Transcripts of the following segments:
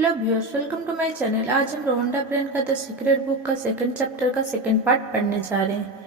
Hello viewers, welcome to my channel. आज हम Rhonda Byrne का द सीक्रेट बुक का सेकंड चैप्टर का सेकंड पार्ट पढ़ने जा रहे हैं।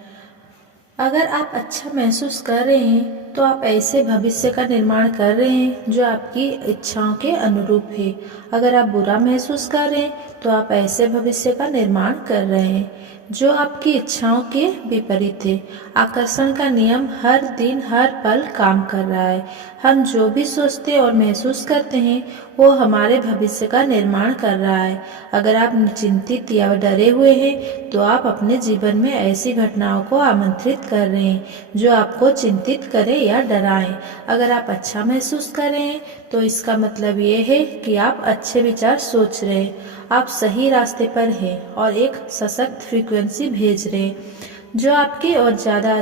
अगर आप अच्छा महसूस कर रहे हैं तो आप ऐसे भविष्य का निर्माण कर रहे हैं जो आपकी इच्छाओं के अनुरूप है। अगर आप बुरा महसूस कर रहे हैं तो आप ऐसे भविष्य का निर्माण कर रहे हैं जो आपकी इच्छाओं के विपरीत है। आकर्षण का नियम हर दिन हर पल काम कर रहा है। हम जो भी सोचते और महसूस करते हैं वो हमारे भविष्य का निर्माण कर रहा है। अगर आप चिंतित या डरे हुए हैं तो आप अपने जीवन में ऐसी घटनाओं को आमंत्रित कर रहे हैं जो आपको चिंतित करें या डराएं। अगर आप अच्छा महसूस कर रहे हैं तो इसका मतलब ये है कि आप अच्छे विचार सोच रहे हैं, आप सही रास्ते पर हैं और एक सशक्त फ्रीक्वेंसी भेज रहे हैं जो आपकी ओर ज़्यादा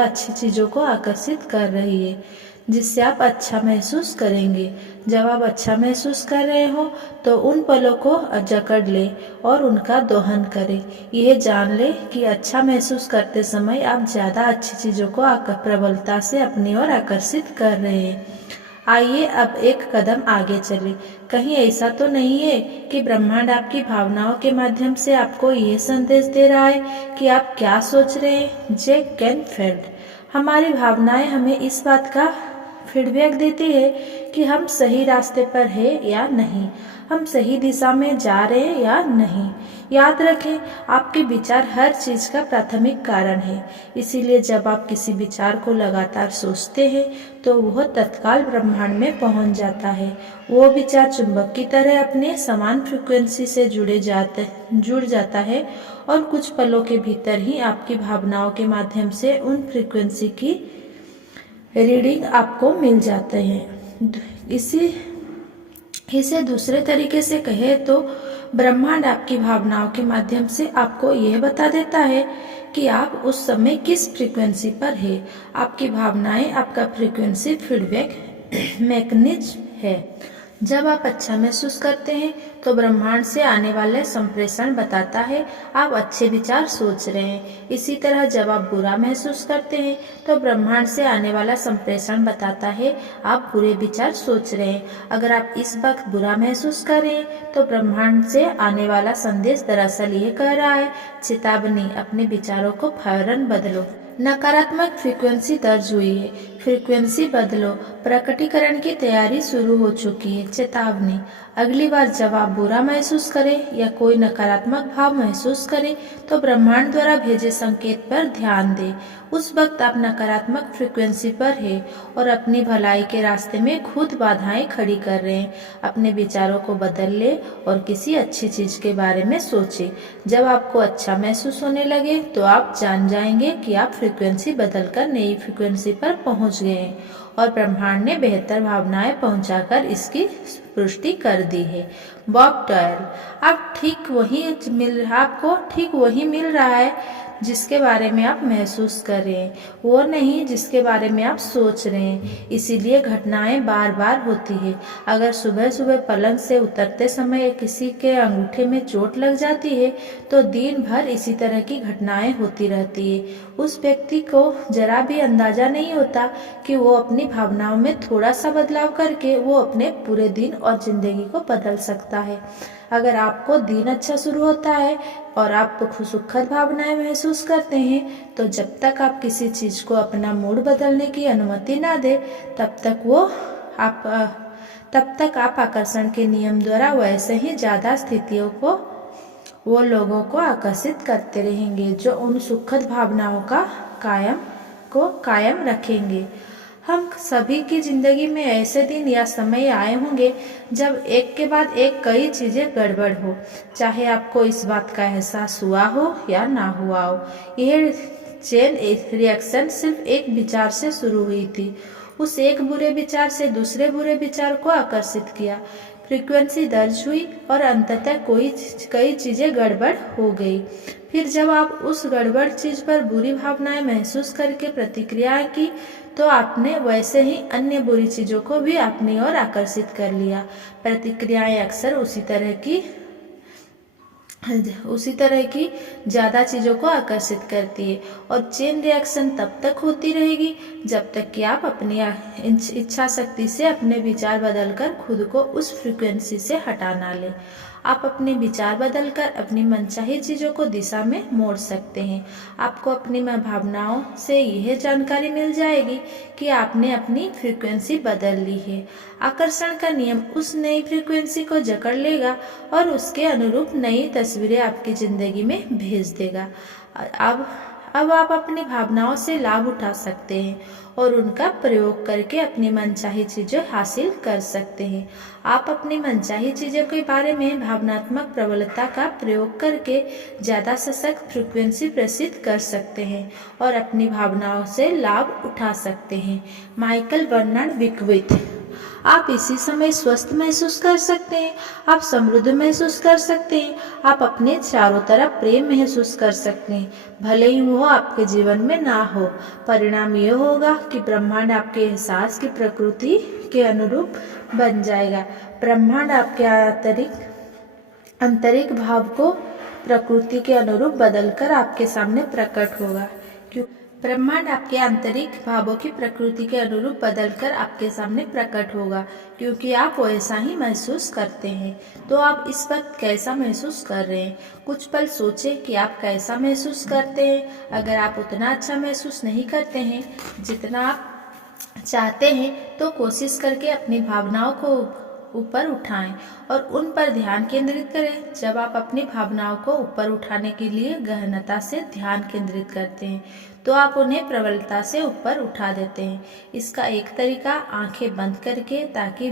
अच्छी चीज़ों को आकर्षित कर रही है, जिससे आप अच्छा महसूस करेंगे। जब आप अच्छा महसूस कर रहे हो तो उन पलों को जकड़ ले और उनका दोहन करें। यह जान ले कि अच्छा महसूस करते समय आप ज़्यादा अच्छी चीज़ों को प्रबलता से अपनी ओर आकर्षित कर रहे हैं। आइए अब एक कदम आगे चले। कहीं ऐसा तो नहीं है कि ब्रह्मांड आपकी भावनाओं के माध्यम से आपको यह संदेश दे रहा है कि आप क्या सोच रहे हैं? जे कैनफील्ड। हमारी भावनाएं हमें इस बात का फीडबैक देती है कि हम सही रास्ते पर हैं या नहीं, हम सही दिशा में जा रहे हैं या नहीं। याद रखें, आपके विचार हर चीज का प्राथमिक कारण है। इसीलिए जब आप किसी विचार को लगातार सोचते हैं तो वह तत्काल ब्रह्मांड में पहुंच जाता है। वो विचार चुंबक की तरह अपने समान फ्रीक्वेंसी से जुड़ जाता है और कुछ पलों के भीतर ही आपकी भावनाओं के माध्यम से उन फ्रीक्वेंसी की रीडिंग आपको मिल जाते हैं। इसे दूसरे तरीके से कहे तो ब्रह्मांड आपकी भावनाओं के माध्यम से आपको यह बता देता है कि आप उस समय किस फ्रीक्वेंसी पर है। आपकी भावनाएं आपका फ्रीक्वेंसी फीडबैक मैकेनिज्म है। जब आप अच्छा महसूस करते हैं तो ब्रह्मांड से आने वाले संप्रेषण बताता है आप अच्छे विचार सोच रहे हैं। इसी तरह जब आप बुरा महसूस करते हैं तो ब्रह्मांड से आने वाला संप्रेषण बताता है आप बुरे विचार सोच रहे हैं। अगर आप इस वक्त बुरा महसूस कर रहे हैं तो ब्रह्मांड से आने वाला संदेश दरअसल ये कह रहा है, चेतावनी, अपने विचारों को फौरन बदलो। नकारात्मक फ्रीक्वेंसी दर्ज हुई है, फ्रीक्वेंसी बदलो। प्रकटीकरण की तैयारी शुरू हो चुकी है। चेतावनी, अगली बार जब आप बुरा महसूस करें या कोई नकारात्मक भाव महसूस करें तो ब्रह्मांड द्वारा भेजे संकेत पर ध्यान दें। उस वक्त आप नकारात्मक फ्रीक्वेंसी पर है और अपनी भलाई के रास्ते में खुद बाधाएं खड़ी कर रहे हैं। अपने विचारों को बदल ले और किसी अच्छी चीज के बारे में सोचे। जब आपको अच्छा महसूस होने लगे तो आप जान जाएंगे कि आप फ्रीक्वेंसी बदलकर नई फ्रीक्वेंसी पर पहुंच गए हैं और ब्रह्मांड ने बेहतर भावनाएं पहुंचाकर इसकी पुष्टि कर दी है। Bob Doyle. आपको ठीक वही मिल रहा है जिसके बारे में आप महसूस कर रहे हैं, वो नहीं जिसके बारे में आप सोच रहे हैं। इसीलिए घटनाएं बार बार होती है। अगर सुबह सुबह पलंग से उतरते समय किसी के अंगूठे में चोट लग जाती है तो दिन भर इसी तरह की घटनाएं होती रहती है। उस व्यक्ति को जरा भी अंदाजा नहीं होता कि वो अपनी भावनाओं में थोड़ा सा बदलाव करके वो अपने पूरे दिन और जिंदगी को बदल सकता है। अगर आपको दिन अच्छा शुरू होता है और आप सुखद भावनाएं महसूस करते हैं तो जब तक आप किसी चीज को अपना मूड बदलने की अनुमति ना दे तब तक आप आकर्षण के नियम द्वारा वैसे ही ज्यादा स्थितियों को, वो लोगों को आकर्षित करते रहेंगे जो उन सुखद भावनाओं का कायम रखेंगे। हम सभी की जिंदगी में ऐसे दिन या समय आए होंगे जब एक के बाद एक कई चीजें गड़बड़ हो, चाहे आपको इस बात का एहसास हुआ हो या ना हुआ हो। यह चेन रिएक्शन सिर्फ एक विचार से शुरू हुई थी। उस एक बुरे विचार से दूसरे बुरे विचार को आकर्षित किया, फ्रीक्वेंसी दर्ज हुई और अंततः कई चीजें गड़बड़ हो गई। फिर जब आप उस गड़बड़ चीज पर बुरी भावनाएं महसूस करके प्रतिक्रिया की तो आपने वैसे ही अन्य बुरी चीजों को भी अपनी ओर आकर्षित कर लिया। प्रतिक्रियाएं अक्सर उसी तरह की उसी तरह की ज़्यादा चीज़ों को आकर्षित करती है। और चेन रिएक्शन तब तक होती रहेगी जब तक कि आप अपनी इच्छा शक्ति से अपने विचार बदलकर खुद को उस फ्रीक्वेंसी से हटा ना लें। आप अपने विचार बदलकर अपनी मनचाही चीज़ों को दिशा में मोड़ सकते हैं। आपको अपनी भावनाओं से यह जानकारी मिल जाएगी कि आपने अपनी फ्रीक्वेंसी बदल ली है। आकर्षण का नियम उस नई फ्रीक्वेंसी को जकड़ लेगा और उसके अनुरूप नई तस्वीरें आपकी जिंदगी में भेज देगा। अब आप अपनी भावनाओं से लाभ उठा सकते हैं और उनका प्रयोग करके अपनी मनचाही चीजें हासिल कर सकते हैं। आप अपनी मनचाही चीजों के बारे में भावनात्मक प्रबलता का प्रयोग करके ज्यादा सशक्त फ्रीक्वेंसी प्रेषित कर सकते हैं और अपनी भावनाओं से लाभ उठा सकते हैं। Michael Bernard Beckwith. आप इसी समय स्वस्थ महसूस कर सकते हैं, आप समृद्ध महसूस कर सकते हैं, आप अपने चारों तरफ प्रेम महसूस कर सकते हैं, भले ही वो आपके जीवन में ना हो। परिणाम ये होगा कि ब्रह्मांड आपके एहसास की प्रकृति के अनुरूप बन जाएगा। ब्रह्मांड आपके आंतरिक भाव को प्रकृति के अनुरूप बदलकर आपके सामने प्रकट होगा। ब्रह्मांड आपके आंतरिक भावों की प्रकृति के अनुरूप बदलकर आपके सामने प्रकट होगा क्योंकि आप वैसा ही महसूस करते हैं। तो आप इस वक्त कैसा महसूस कर रहे हैं? कुछ पल सोचें कि आप कैसा महसूस करते हैं। अगर आप उतना अच्छा महसूस नहीं करते हैं जितना आप चाहते हैं तो कोशिश करके अपनी भावनाओं को ऊपर उठाएं और उन पर ध्यान केंद्रित करें। जब आप अपनी भावनाओं को ऊपर उठाने के लिए गहनता से ध्यान केंद्रित करते हैं तो आप उन्हें प्रबलता से ऊपर उठा देते हैं। इसका एक तरीका आंखें बंद करके, ताकि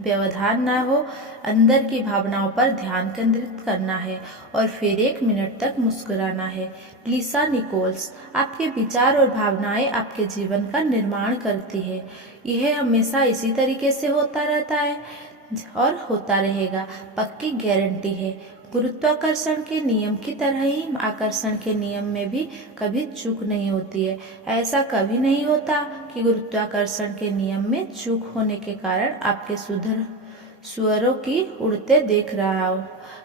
व्यवधान ना हो, अंदर की भावनाओं पर ध्यान केंद्रित करना है और फिर 1 मिनट तक मुस्कुराना है। लिसा निकोल्स। आपके विचार और भावनाएं आपके जीवन का निर्माण करती है। यह हमेशा इसी तरीके से होता रहता है और होता रहेगा, पक्की गारंटी है। गुरुत्वाकर्षण के नियम की तरह ही आकर्षण के नियम में भी कभी चूक नहीं होती है। ऐसा कभी नहीं होता कि गुरुत्वाकर्षण के नियम में चूक होने के कारण आपके सुअरों की उड़ते देख रहा हो,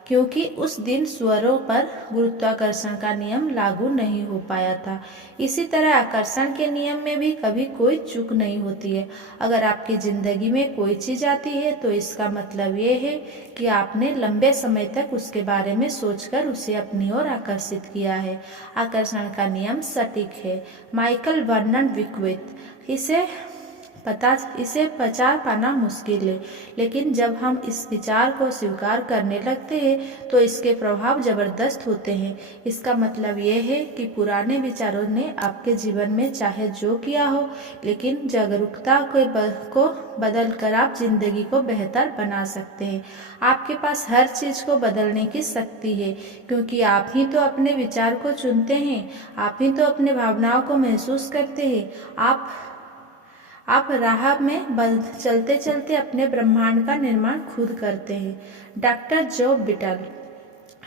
क्योंकि उस दिन सुअरों पर गुरुत्वाकर्षण का नियम लागू नहीं हो पाया था। इसी तरह आकर्षण के नियम में भी कभी कोई चूक नहीं होती है। अगर आपकी जिंदगी में कोई चीज आती है तो इसका मतलब ये है कि आपने लंबे समय तक उसके बारे में सोचकर उसे अपनी ओर आकर्षित किया है। आकर्षण का नियम सटीक है। Michael Bernard Beckwith. इसे पचा पाना मुश्किल है, लेकिन जब हम इस विचार को स्वीकार करने लगते हैं तो इसके प्रभाव जबरदस्त होते हैं। इसका मतलब यह है कि पुराने विचारों ने आपके जीवन में चाहे जो किया हो, लेकिन जागरूकता को बदलकर आप जिंदगी को बेहतर बना सकते हैं। आपके पास हर चीज को बदलने की शक्ति है, क्योंकि आप ही तो अपने विचार को चुनते हैं, आप ही तो अपने भावनाओं को महसूस करते हैं। आप राह में चलते चलते अपने ब्रह्मांड का निर्माण खुद करते हैं। Doctor Joe Vitale.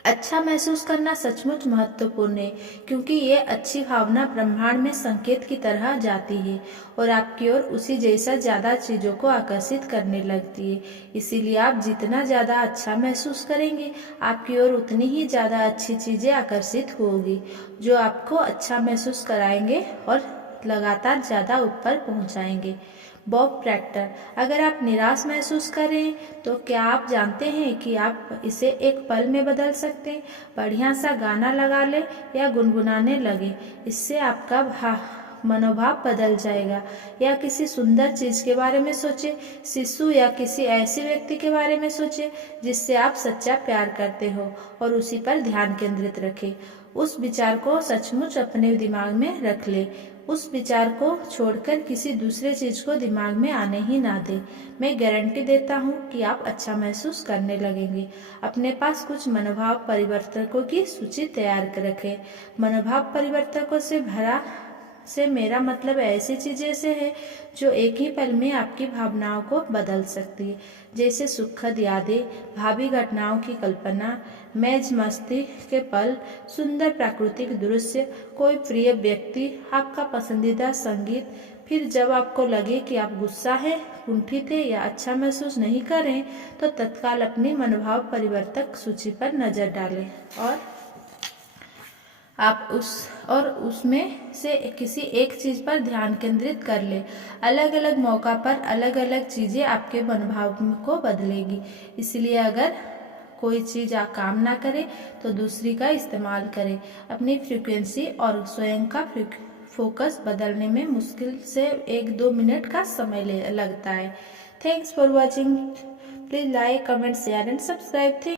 अच्छा महसूस करना सचमुच महत्वपूर्ण है, क्योंकि ये अच्छी भावना ब्रह्मांड में संकेत की तरह जाती है और आपकी ओर उसी जैसा ज्यादा चीजों को आकर्षित करने लगती है। इसीलिए आप जितना ज्यादा अच्छा महसूस करेंगे, आपकी ओर उतनी ही ज्यादा अच्छी चीजें आकर्षित होगी, जो आपको अच्छा महसूस कराएंगे और लगातार ज्यादा ऊपर पहुंचाएंगे। Bob proctor. अगर आप निराश महसूस कर रहे हैं तो क्या आप जानते हैं कि आप इसे एक पल में बदल सकते हैं? बढ़िया सा गाना लगा ले या गुनगुनाने लगे, इससे आपका मनोभाव बदल जाएगा। या किसी सुंदर चीज के बारे में सोचे, शिशु या किसी ऐसे व्यक्ति के बारे में सोचे जिससे आप सच्चा प्यार करते हो और उसी पर ध्यान केंद्रित रखें। उस विचार को सचमुच अपने दिमाग में रख ले। उस विचार को छोड़कर किसी दूसरे चीज को दिमाग में आने ही ना दे। मैं गारंटी देता हूँ कि आप अच्छा महसूस करने लगेंगे। अपने पास कुछ मनोभाव परिवर्तकों की सूची तैयार कर रखें। मनोभाव परिवर्तकों से मेरा मतलब ऐसी चीजें से है जो एक ही पल में आपकी भावनाओं को बदल सकती है, जैसे सुखद यादें, भावी घटनाओं की कल्पना, मैज मस्ती के पल, सुंदर प्राकृतिक दृश्य, कोई प्रिय व्यक्ति, आपका पसंदीदा संगीत, फिर जब आपको लगे कि आप गुस्सा है, कुंठित है या अच्छा महसूस नहीं कर रहे तो तत्काल अपनी मनोभाव परिवर्तक सूची पर नजर डालें और आप उसमें से किसी एक चीज पर ध्यान केंद्रित कर ले। अलग अलग मौका पर अलग अलग चीजें आपके मनोभाव को बदलेगी। इसलिए अगर कोई चीज आप काम ना करे तो दूसरी का इस्तेमाल करें। अपनी फ्रीक्वेंसी और स्वयं का फोकस बदलने में मुश्किल से 1-2 मिनट का समय लगता है। Thanks for watching. Please like, comment, share and subscribe. Thank